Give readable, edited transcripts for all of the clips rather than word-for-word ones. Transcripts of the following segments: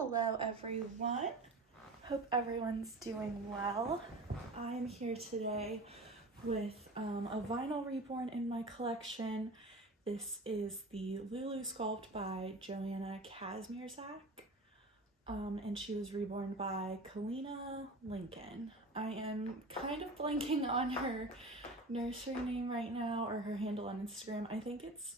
Hello everyone, hope everyone's doing well. I'm here today with a vinyl reborn in my collection. This is the Lulu sculpt by Joanna Kazmierzak, and she was reborn by Kalina Lincoln. I am kind of blanking on her nursery name right now, or her handle on Instagram. I think it's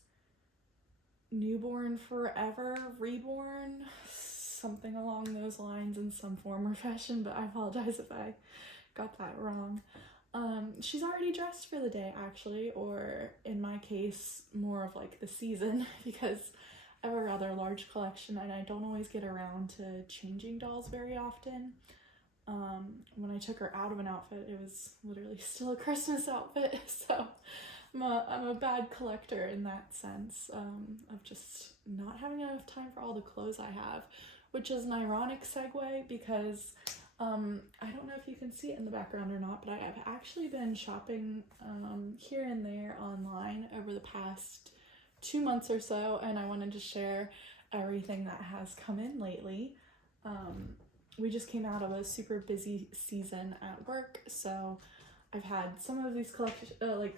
Newborn Forever Reborn, something along those lines in some form or fashion, but I apologize if I got that wrong. She's already dressed for the day actually, or in my case more of like the season, because I have a rather large collection and I don't always get around to changing dolls very often. When I took her out of an outfit, it was literally still a Christmas outfit, so I'm a bad collector in that sense, of just not having enough time for all the clothes I have, which is an ironic segue because I don't know if you can see it in the background or not, but I have actually been shopping here and there online over the past 2 months or so, and I wanted to share everything that has come in lately. We just came out of a super busy season at work, so I've had some of these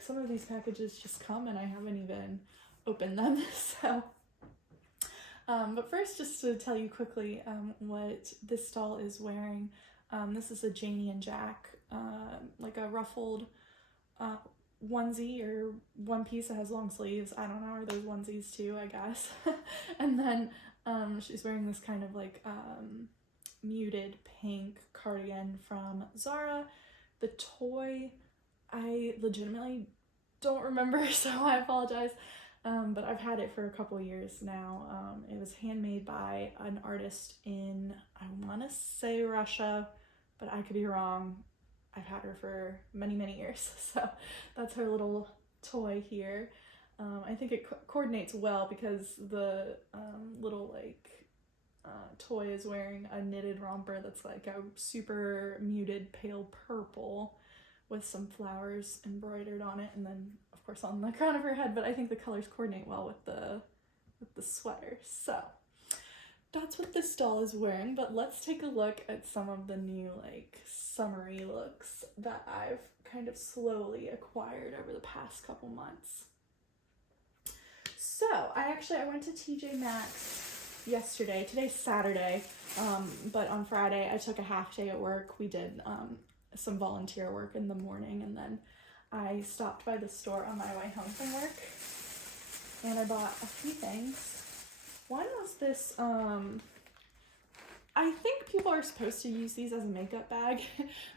some of these packages just come and I haven't even opened them. So, but first, just to tell you quickly what this doll is wearing. This is a Janie and Jack, like a ruffled onesie or one piece that has long sleeves. I don't know, are those onesies too, I guess. And then she's wearing this kind of like muted pink cardigan from Zara. The toy, I legitimately don't remember, so I apologize, but I've had it for a couple years now. It was handmade by an artist in, I want to say Russia, but I could be wrong. I've had her for many, many years, so that's her little toy here. I think it coordinates well because the little toy is wearing a knitted romper that's like a super muted pale purple with some flowers embroidered on it, and then of course on the crown of her head, but I think the colors coordinate well with the sweater. So that's what this doll is wearing, but let's take a look at some of the new like summery looks that I've kind of slowly acquired over the past couple months. So I went to TJ Maxx yesterday. Today's Saturday, but on Friday I took a half day at work. We did some volunteer work in the morning, and then I stopped by the store on my way home from work and I bought a few things. One was this, I think people are supposed to use these as a makeup bag,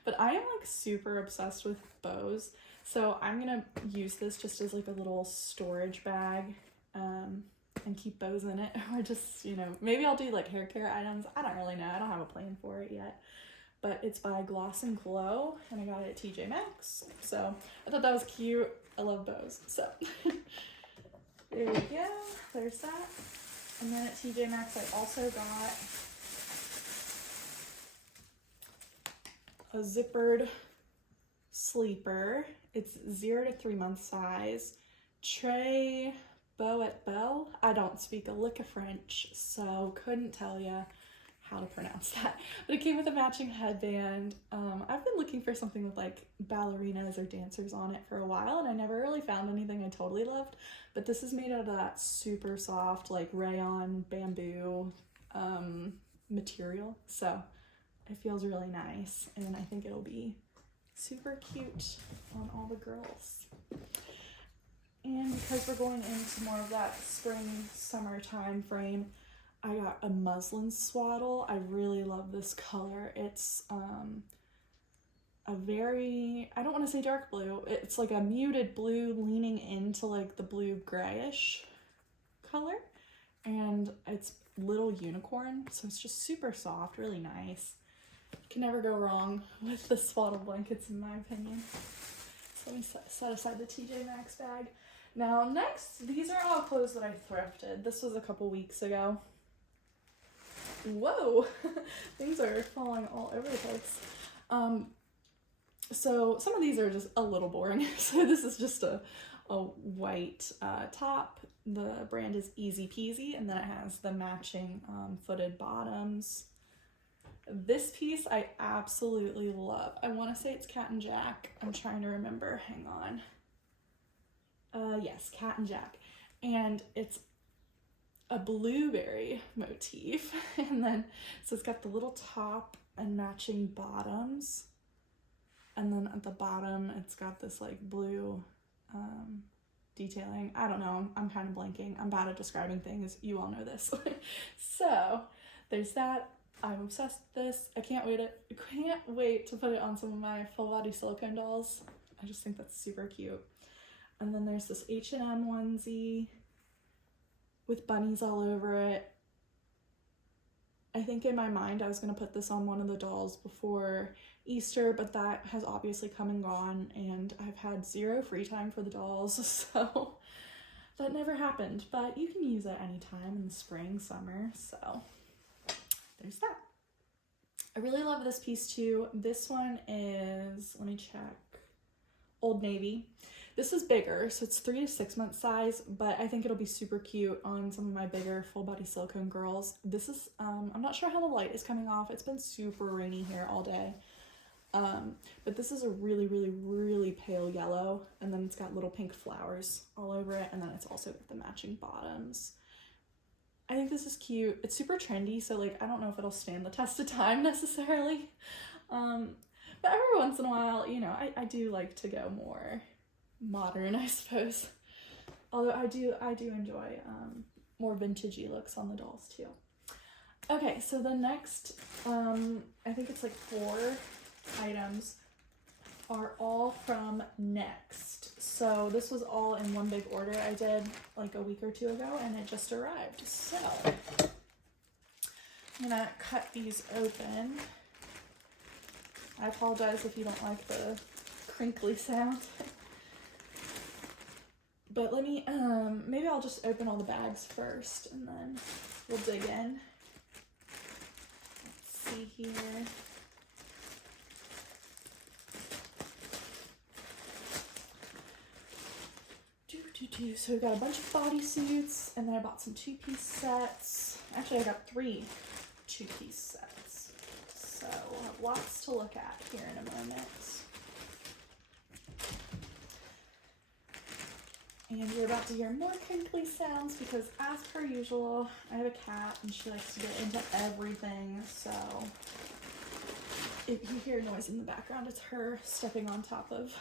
but I am like super obsessed with bows, so I'm gonna use this just as like a little storage bag and keep bows in it, or just, you know, maybe I'll do like hair care items. I don't really know. I don't have a plan for it yet, but it's by Gloss and Glow and I got it at TJ Maxx, so I thought that was cute. I love bows, so there we go. There's that. And then at TJ Maxx I also got a zippered sleeper. It's 0 to 3 month size. Tray Bow at Belle. I don't speak a lick of French, so couldn't tell you how to pronounce that. But it came with a matching headband. I've been looking for something with like ballerinas or dancers on it for a while, and I never really found anything I totally loved. But this is made out of that super soft like rayon bamboo material, so it feels really nice, and I think it'll be super cute on all the girls. And because we're going into more of that spring summer time frame, I got a muslin swaddle. I really love this color. It's a very, I don't want to say dark blue, it's like a muted blue leaning into like the blue grayish color, and it's little unicorn, so it's just super soft, really nice. Can never go wrong with the swaddle blankets in my opinion. So let me set aside the TJ Maxx bag. Now next, these are all clothes that I thrifted. This was a couple weeks ago. Whoa, things are falling all over the place. So some of these are just a little boring. So this is just a a white top. The brand is Easy Peasy, and then it has the matching footed bottoms. This piece I absolutely love. I want to say it's Cat and Jack. I'm trying to remember. Hang on. Yes, Cat and Jack. And it's a blueberry motif. And then, so it's got the little top and matching bottoms. And then at the bottom, it's got this like blue detailing. I don't know. I'm kind of blanking. I'm bad at describing things. You all know this. So there's that. I'm obsessed with this. I can't wait to put it on some of my full body silicone dolls. I just think that's super cute. And then there's this H&M onesie with bunnies all over it. I think in my mind I was going to put this on one of the dolls before Easter, but that has obviously come and gone, and I've had zero free time for the dolls, so that never happened. But you can use it anytime in the spring, summer, so there's that. I really love this piece too. This one is, let me check, Old Navy. This is bigger, so it's 3 to 6 month size, but I think it'll be super cute on some of my bigger full body silicone girls. This is, I'm not sure how the light is coming off. It's been super rainy here all day. But this is a really, really, really pale yellow, and then it's got little pink flowers all over it, and then it's also got the matching bottoms. I think this is cute. It's super trendy, so like I don't know if it'll stand the test of time necessarily. But every once in a while, you know, I do like to go more modern, I suppose. Although I do enjoy more vintagey looks on the dolls too. Okay, so the next I think it's like 4 items are all from Next. So this was all in one big order I did like a week or 2 ago, and it just arrived. So I'm gonna cut these open. I apologize if you don't like the crinkly sound. But let me, maybe I'll just open all the bags first and then we'll dig in. Let's see here. So we got a bunch of bodysuits, and then I bought some 2-piece sets. Actually, I got 3 2-piece sets. So we'll have lots to look at here in a moment. And you're about to hear more crinkly sounds because, as per usual, I have a cat and she likes to get into everything. So if you hear noise in the background, it's her stepping on top of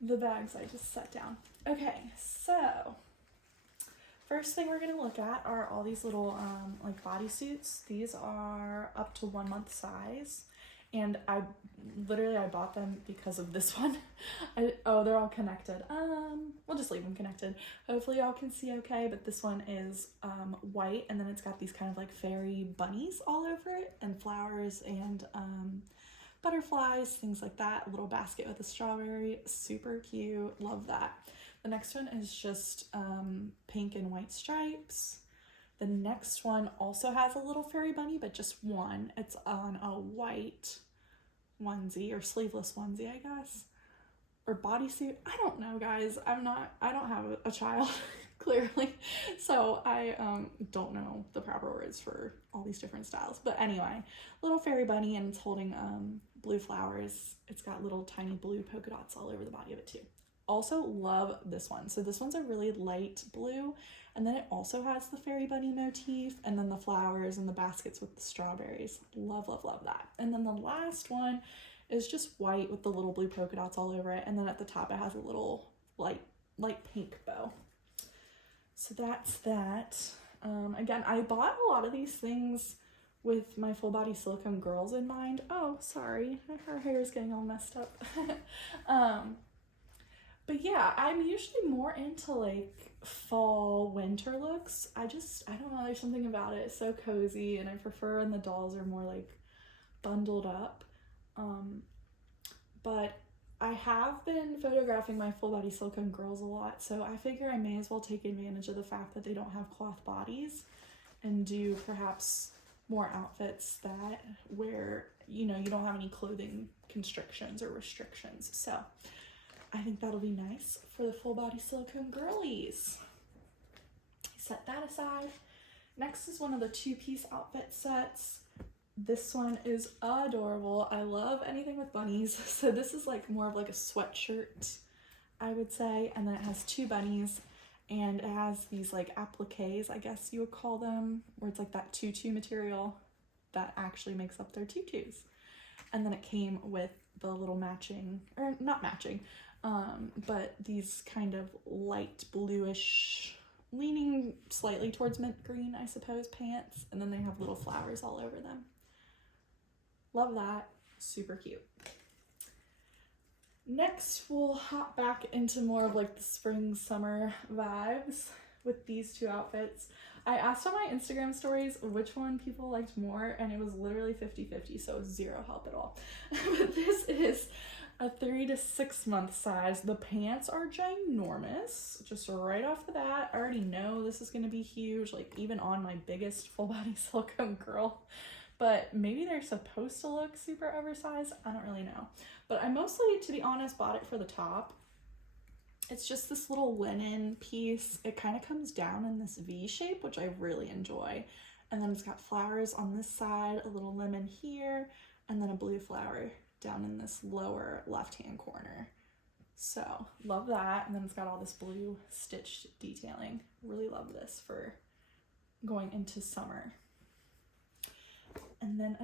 the bags I just set down. Okay, so first thing we're going to look at are all these little like bodysuits. These are up to 1 month size, and I bought them because of this one. Oh, they're all connected. We'll just leave them connected. Hopefully y'all can see okay, but this one is white, and then it's got these kind of like fairy bunnies all over it, and flowers and butterflies, things like that. A little basket with a strawberry, super cute, love that. The next one is just pink and white stripes. The next one also has a little fairy bunny, but just one. It's on a white onesie, or sleeveless onesie, I guess, or bodysuit. I don't know, guys. I don't have a child, clearly, so I don't know the proper words for all these different styles. But anyway, little fairy bunny, and it's holding blue flowers. It's got little tiny blue polka dots all over the body of it too. Also love this one. So this one's a really light blue, and then it also has the fairy bunny motif, and then the flowers and the baskets with the strawberries. Love, love, love that. And then the last one is just white with the little blue polka dots all over it, and then at the top it has a little light pink bow. So that's that. Again, I bought a lot of these things with my full body silicone girls in mind. Oh, sorry, her hair is getting all messed up. But yeah, I'm usually more into like fall winter looks. I don't know, there's something about it. It's so cozy, and I prefer when the dolls are more like bundled up. But I have been photographing my full body silicone girls a lot, so I figure I may as well take advantage of the fact that they don't have cloth bodies and do perhaps more outfits that where, you know, you don't have any clothing constrictions or restrictions. So I think that'll be nice for the full body silicone girlies. Set that aside. Next is one of the two-piece outfit sets. This one is adorable. I love anything with bunnies. So this is like more of like a sweatshirt, I would say. And then it has two bunnies and it has these like appliques, I guess you would call them, where it's like that tutu material that actually makes up their tutus. And then it came with the little matching, or not matching, but these kind of light bluish, leaning slightly towards mint green, I suppose, pants. And then they have little flowers all over them. Love that. Super cute. Next, we'll hop back into more of like the spring summer vibes with these two outfits. I asked on my Instagram stories which one people liked more, and it was literally 50-50, so zero help at all. But this is a 3 to 6 month size. The pants are ginormous, just right off the bat. I already know this is gonna be huge, like even on my biggest full body silicone girl. But maybe they're supposed to look super oversized. I don't really know. But I mostly, to be honest, bought it for the top. It's just this little linen piece. It kind of comes down in this V shape, which I really enjoy. And then it's got flowers on this side, a little lemon here, and then a blue flower down in this lower left-hand corner. So love that. And then it's got all this blue stitched detailing. Really love this for going into summer. And then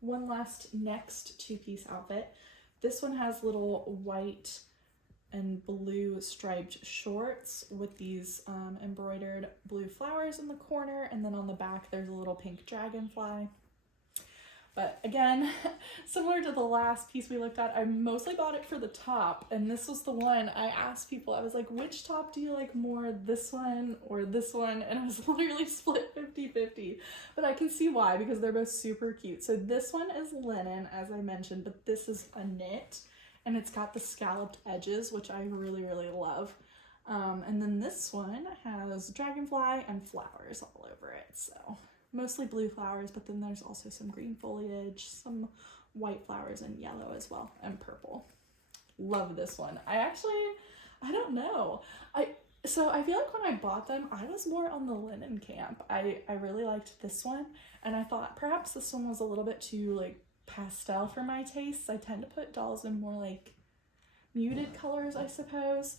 one last next two-piece outfit. This one has little white and blue striped shorts with these embroidered blue flowers in the corner, and then on the back there's a little pink dragonfly. But again, similar to the last piece we looked at, I mostly bought it for the top, and this was the one I asked people. I was like, which top do you like more, this one or this one? And it was literally split 50-50, but I can see why, because they're both super cute. So this one is linen, as I mentioned, but this is a knit, and it's got the scalloped edges, which I really, really love. And then this one has dragonfly and flowers all over it, so mostly blue flowers, but then there's also some green foliage, some white flowers, and yellow as well, and purple. Love this one. I don't know. So I feel like when I bought them, I was more on the linen camp. I really liked this one, and I thought perhaps this one was a little bit too like pastel for my tastes. I tend to put dolls in more like muted colors, I suppose.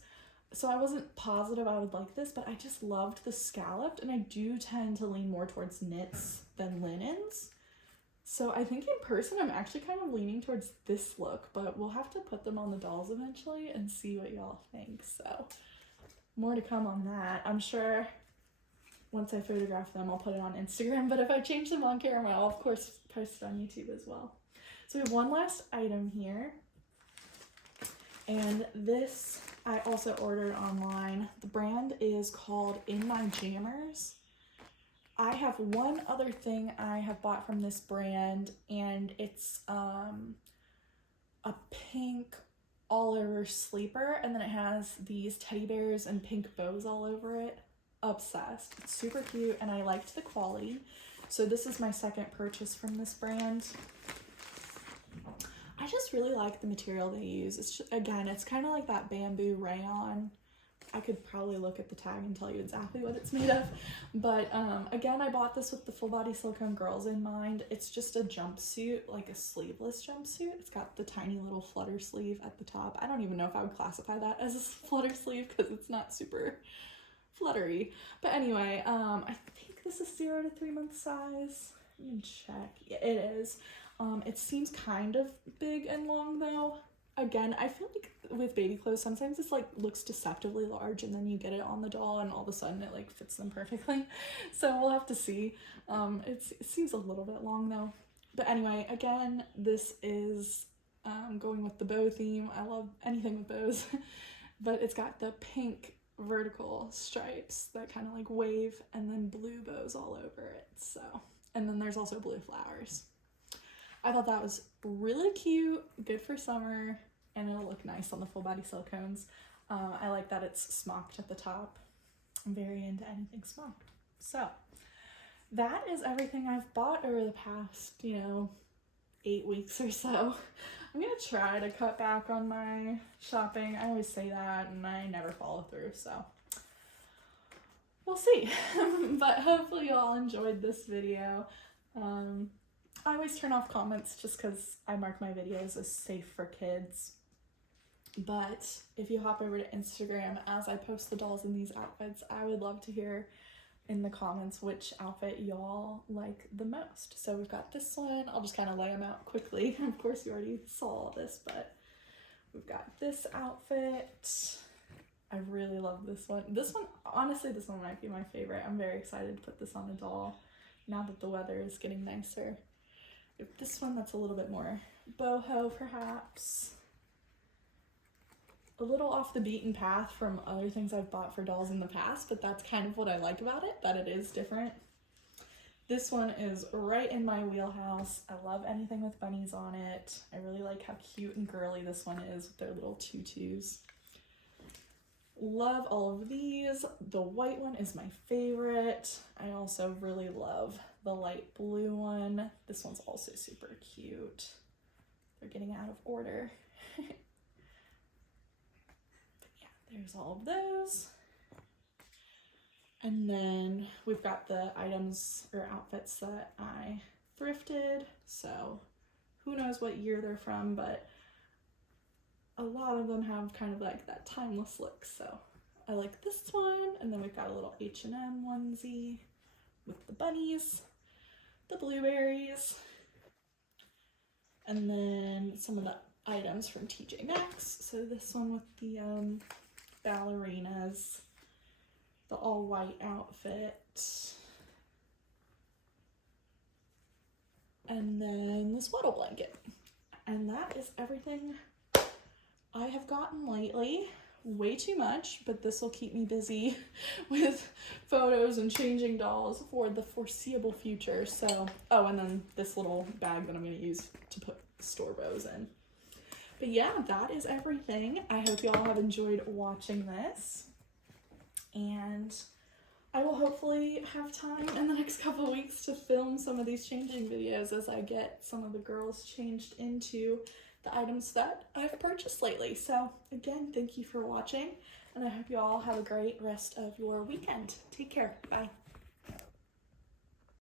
So I wasn't positive I would like this, but I just loved the scalloped, and I do tend to lean more towards knits than linens. So I think in person I'm actually kind of leaning towards this look, but we'll have to put them on the dolls eventually and see what y'all think. So more to come on that. I'm sure once I photograph them I'll put it on Instagram, but if I change them on camera I'll of course post it on YouTube as well. So we have one last item here, and this I also ordered online. The brand is called In My Jammers. I have one other thing I have bought from this brand, and it's a pink all over sleeper, and then it has these teddy bears and pink bows all over it. Obsessed. It's super cute, and I liked the quality. So this is my second purchase from this brand. I just really like the material they use. It's just, again, it's kind of like that bamboo rayon. I could probably look at the tag and tell you exactly what it's made of. But again, I bought this with the full body silicone girls in mind. It's just a jumpsuit, like a sleeveless jumpsuit. It's got the tiny little flutter sleeve at the top. I don't even know if I would classify that as a flutter sleeve because it's not super fluttery. But anyway, I think this is 0 to 3 month size. Let me check. Yeah, it is. It seems kind of big and long though. Again, I feel like with baby clothes, sometimes it's like looks deceptively large and then you get it on the doll and all of a sudden it like fits them perfectly. So we'll have to see. It seems a little bit long though. But anyway, again, this is going with the bow theme. I love anything with bows. But it's got the pink vertical stripes that kind of like wave, and then blue bows all over it. So, and then there's also blue flowers. I thought that was really cute, good for summer, and it'll look nice on the full body silicones. I like that it's smocked at the top. I'm very into anything smocked. So that is everything I've bought over the past, 8 weeks or so. I'm gonna try to cut back on my shopping. I always say that and I never follow through, so we'll see. But hopefully you all enjoyed this video. I always turn off comments just because I mark my videos as safe for kids. But if you hop over to Instagram as I post the dolls in these outfits, I would love to hear in the comments which outfit y'all like the most. So we've got this one. I'll just kind of lay them out quickly. Of course you already saw all this, but we've got this outfit. I really love this one. This one, honestly, this one might be my favorite. I'm very excited to put this on a doll now that the weather is getting nicer. We have this one that's a little bit more boho perhaps. A little off the beaten path from other things I've bought for dolls in the past, but that's kind of what I like about it, that it is different. This one is right in my wheelhouse. I love anything with bunnies on it. I really like how cute and girly this one is with their little tutus. Love all of these. The white one is my favorite. I also really love the light blue one. This one's also super cute. They're getting out of order. There's all of those. And then we've got the items or outfits that I thrifted. So who knows what year they're from, but a lot of them have kind of like that timeless look. So I like this one. And then we've got a little H&M onesie with the bunnies, the blueberries, and then some of the items from TJ Maxx. So this one with the ballerinas, the all white outfit, and then the swaddle blanket. And that is everything I have gotten lately. Way too much, but this will keep me busy with photos and changing dolls for the foreseeable future. So, oh, and then this little bag that I'm going to use to put store bows in. But yeah, that is everything. I hope y'all have enjoyed watching this. And I will hopefully have time in the next couple of weeks to film some of these changing videos as I get some of the girls changed into the items that I've purchased lately. So again, thank you for watching, and I hope you all have a great rest of your weekend. Take care. Bye.